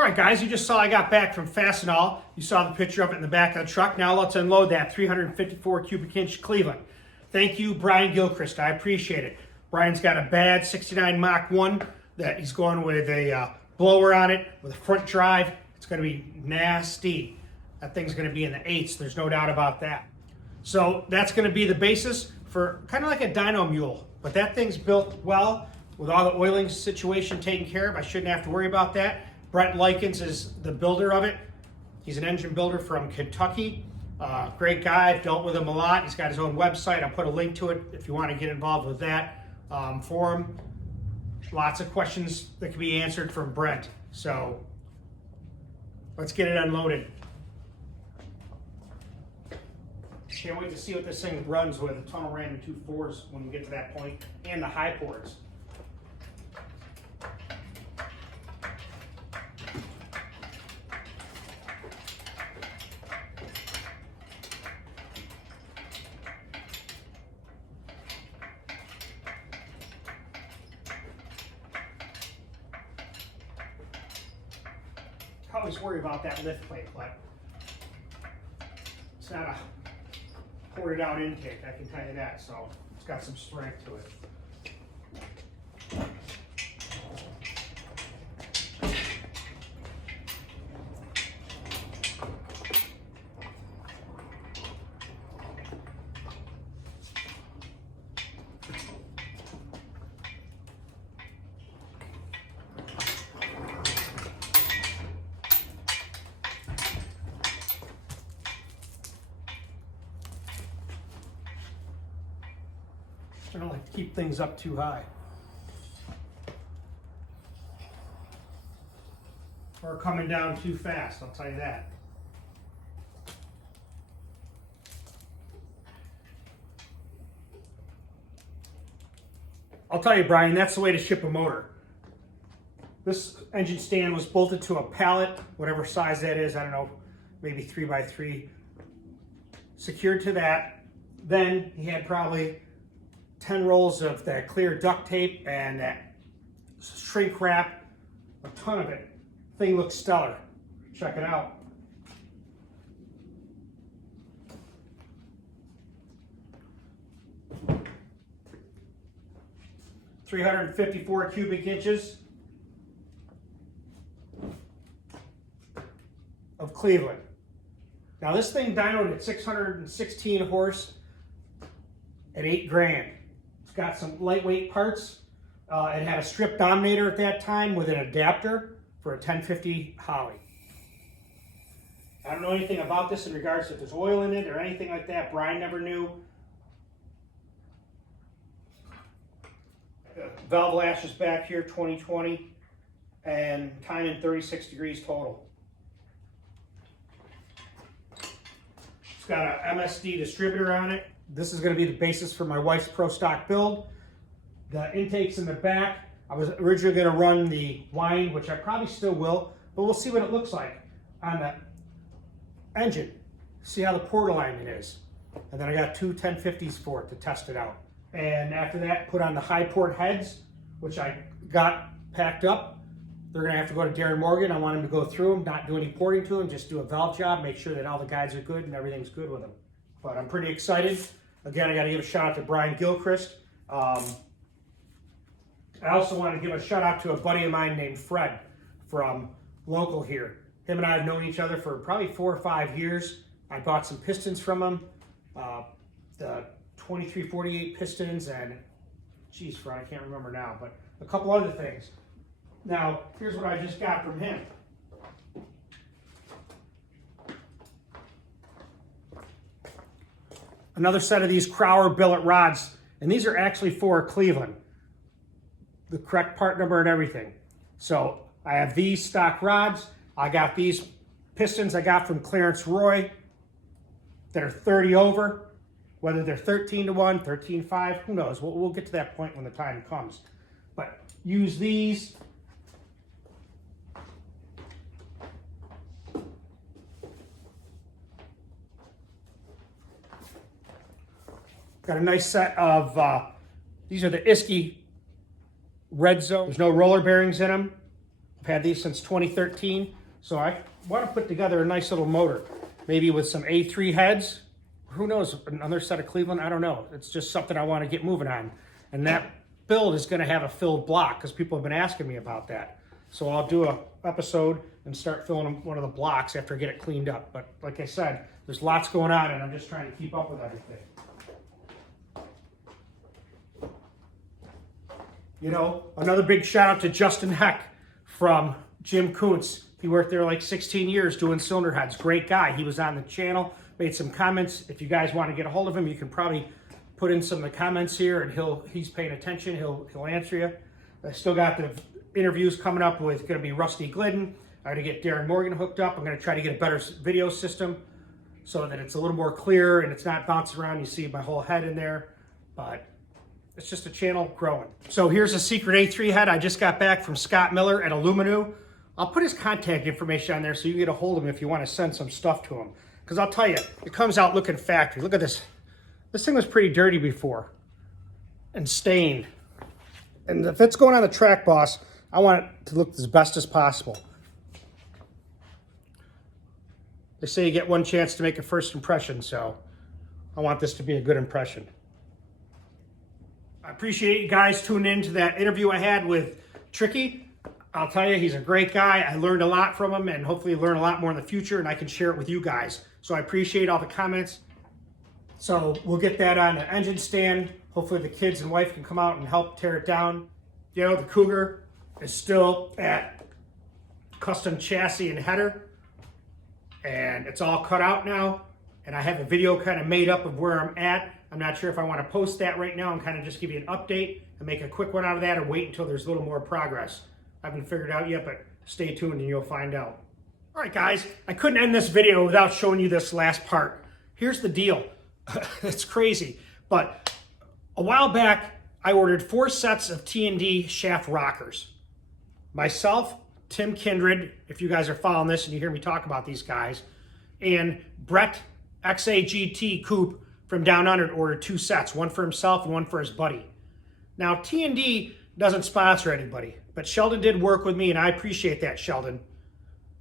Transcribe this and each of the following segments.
All right, guys, you just saw I got back from Fastenal. You saw the picture of it in the back of the truck. Now let's unload that 354 cubic inch Cleveland. Thank you, Brian Gilchrist. I appreciate it. Brian's got a bad 69 Mach 1 that he's going with a blower on it with a front drive. It's going to be nasty. That thing's going to be in the 8s. There's no doubt about that. So that's going to be the basis for kind of like a dyno mule. But that thing's built well with all the oiling situation taken care of. I shouldn't have to worry about that. Brett Likens is the builder of it. He's an engine builder from Kentucky. Great guy. I've dealt with him a lot. He's got his own website. I'll put a link to it if you want to get involved with that for him. Lots of questions that can be answered from Brent. So let's get it unloaded. Can't wait to see what this thing runs with. A tunnel ran in 2.4s when we get to that point, and the high ports. I always worry about that lift plate, but it's not a ported out intake, I can tell you that, so it's got some strength to it. I don't like to keep things up too high. Or coming down too fast, I'll tell you that. I'll tell you, Brian, that's the way to ship a motor. This engine stand was bolted to a pallet, whatever size that is, I don't know, maybe 3x3. Secured to that. Then he had probably 10 rolls of that clear duct tape and that shrink wrap, a ton of it. Thing looks stellar. Check it out. $354 cubic inches of Cleveland. Now this thing dynoed at 616 horse at $8,000. It's got some lightweight parts. It had a strip dominator at that time with an adapter for a 1050 Holly. I don't know anything about this in regards to if there's oil in it or anything like that. Brian never knew. Valve lashes back here, 2020, and time in 36 degrees total. It's got a MSD distributor on it. This is going to be the basis for my wife's Pro Stock build. The intake's in the back. I was originally going to run the wind, which I probably still will, but we'll see what it looks like on the engine. See how the port alignment is. And then I got two 1050s for it to test it out. And after that, put on the high port heads, which I got packed up. They're going to have to go to Darren Morgan. I want him to go through them, not do any porting to them, just do a valve job, make sure that all the guides are good and everything's good with them. But I'm pretty excited. Again, I got to give a shout out to Brian Gilchrist. I also want to give a shout out to a buddy of mine named Fred from local here. Him and I have known each other for probably 4 or 5 years. I bought some pistons from him, the 2348 pistons, and geez, Fred, I can't remember now, but a couple other things. Now, here's what I just got from him. Another set of these Crowler billet rods, and these are actually for Cleveland. The correct part number and everything. So I have these stock rods. I got these pistons I got from Clarence Roy that are 30 over. Whether they're 13-1, 13-5, who knows? We'll get to that point when the time comes. But use these. Got a nice set of, these are the Iski Red Zone. There's no roller bearings in them. I've had these since 2013, so I want to put together a nice little motor, maybe with some A3 heads. Who knows, another set of Cleveland, I don't know. It's just something I want to get moving on. And that build is going to have a filled block because people have been asking me about that. So I'll do an episode and start filling one of the blocks after I get it cleaned up. But like I said, there's lots going on and I'm just trying to keep up with everything. You know, another big shout out to Justin Heck from Jim Kuntz. He worked there like 16 years doing cylinder heads. Great guy. He was on the channel, made some comments. If you guys want to get a hold of him, you can probably put in some of the comments here and he's paying attention. He'll answer you. I still got the interviews coming up with going to be Rusty Glidden. I'm going to get Darren Morgan hooked up. I'm going to try to get a better video system so that it's a little more clear and it's not bouncing around. You see my whole head in there, but it's just a channel growing. So here's a secret A3 head I just got back from Scott Miller at Illuminu. I'll put his contact information on there so you can get a hold of him if you want to send some stuff to him. Because I'll tell you, it comes out looking factory. Look at this. This thing was pretty dirty before and stained. And if it's going on the DragBoss, I want it to look as best as possible. They say you get one chance to make a first impression, so I want this to be a good impression. I appreciate you guys tuning in to that interview I had with Tricky. I'll tell you, he's a great guy. I learned a lot from him and hopefully learn a lot more in the future and I can share it with you guys. So I appreciate all the comments. So we'll get that on an engine stand. Hopefully the kids and wife can come out and help tear it down. You know, the Cougar is still at custom chassis and header. And it's all cut out now. And I have a video kind of made up of where I'm at. I'm not sure if I want to post that right now and kind of just give you an update and make a quick one out of that or wait until there's a little more progress. I haven't figured it out yet, but stay tuned and you'll find out. All right, guys, I couldn't end this video without showing you this last part. Here's the deal. It's crazy, but a while back, I ordered 4 sets of T&D shaft rockers. Myself, Tim Kindred, if you guys are following this and you hear me talk about these guys, and Brett XAGT Coop from Down Under ordered 2 sets, one for himself and one for his buddy. Now, T&D doesn't sponsor anybody, but Sheldon did work with me, and I appreciate that, Sheldon.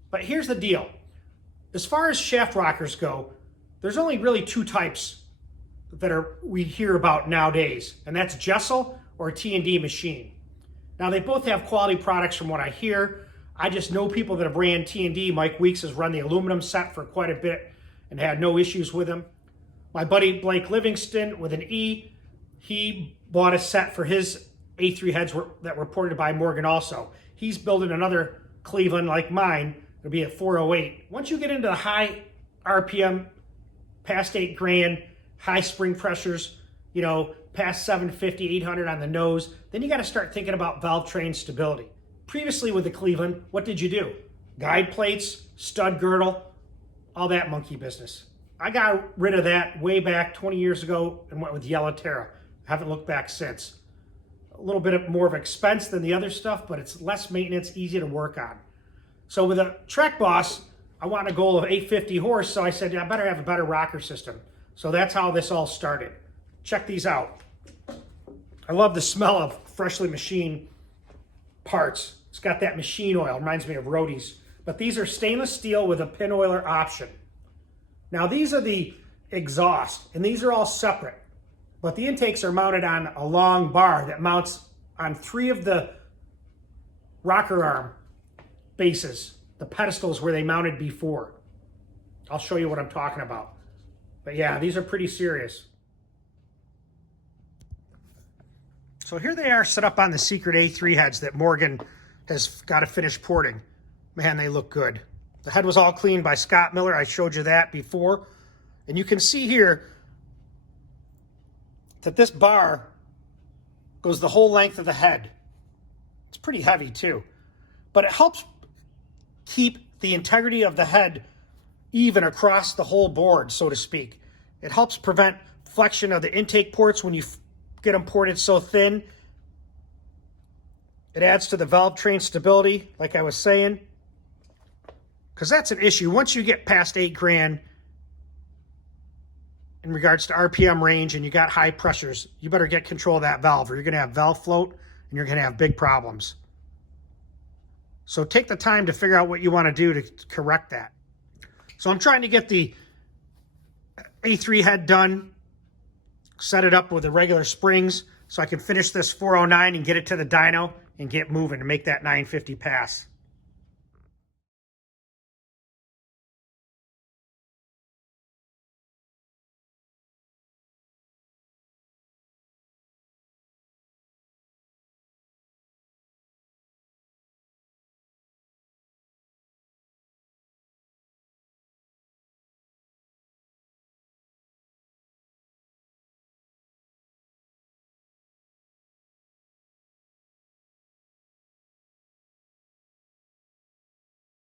But here's the deal. As far as shaft rockers go, there's only really 2 types that we hear about nowadays, and that's Jessel or T&D machine. Now, they both have quality products from what I hear. I just know people that have ran T&D. Mike Weeks has run the aluminum set for quite a bit and had no issues with them. My buddy Blake Livingston with an E, he bought a set for his A3 heads that were ported by Morgan also. He's building another Cleveland like mine. It'll be a 408. Once you get into the high RPM, past 8 grand, high spring pressures, you know, past 750, 800 on the nose, then you got to start thinking about valve train stability. Previously with the Cleveland, what did you do? Guide plates, stud girdle, all that monkey business. I got rid of that way back 20 years ago and went with Yellow Terra. I haven't looked back since. A little bit more of expense than the other stuff, but it's less maintenance, easy to work on. So with a DragBoss, I want a goal of 850 horse, so I said, I better have a better rocker system. So that's how this all started. Check these out. I love the smell of freshly machined parts. It's got that machine oil, reminds me of roadies. But these are stainless steel with a pin oiler option. Now these are the exhaust, and these are all separate. But the intakes are mounted on a long bar that mounts on 3 of the rocker arm bases, the pedestals where they mounted before. I'll show you what I'm talking about. But yeah, these are pretty serious. So here they are set up on the secret A3 heads that Morgan has got to finish porting. Man, they look good. The head was all cleaned by Scott Miller. I showed you that before. And you can see here that this bar goes the whole length of the head. It's pretty heavy too. But it helps keep the integrity of the head even across the whole board, so to speak. It helps prevent flexion of the intake ports when you get them ported so thin. It adds to the valve train stability, like I was saying, because that's an issue. Once you get past 8 grand in regards to RPM range and you got high pressures, you better get control of that valve or you're going to have valve float and you're going to have big problems. So take the time to figure out what you want to do to correct that. So I'm trying to get the A3 head done, set it up with the regular springs so I can finish this 409 and get it to the dyno and get moving to make that 950 pass.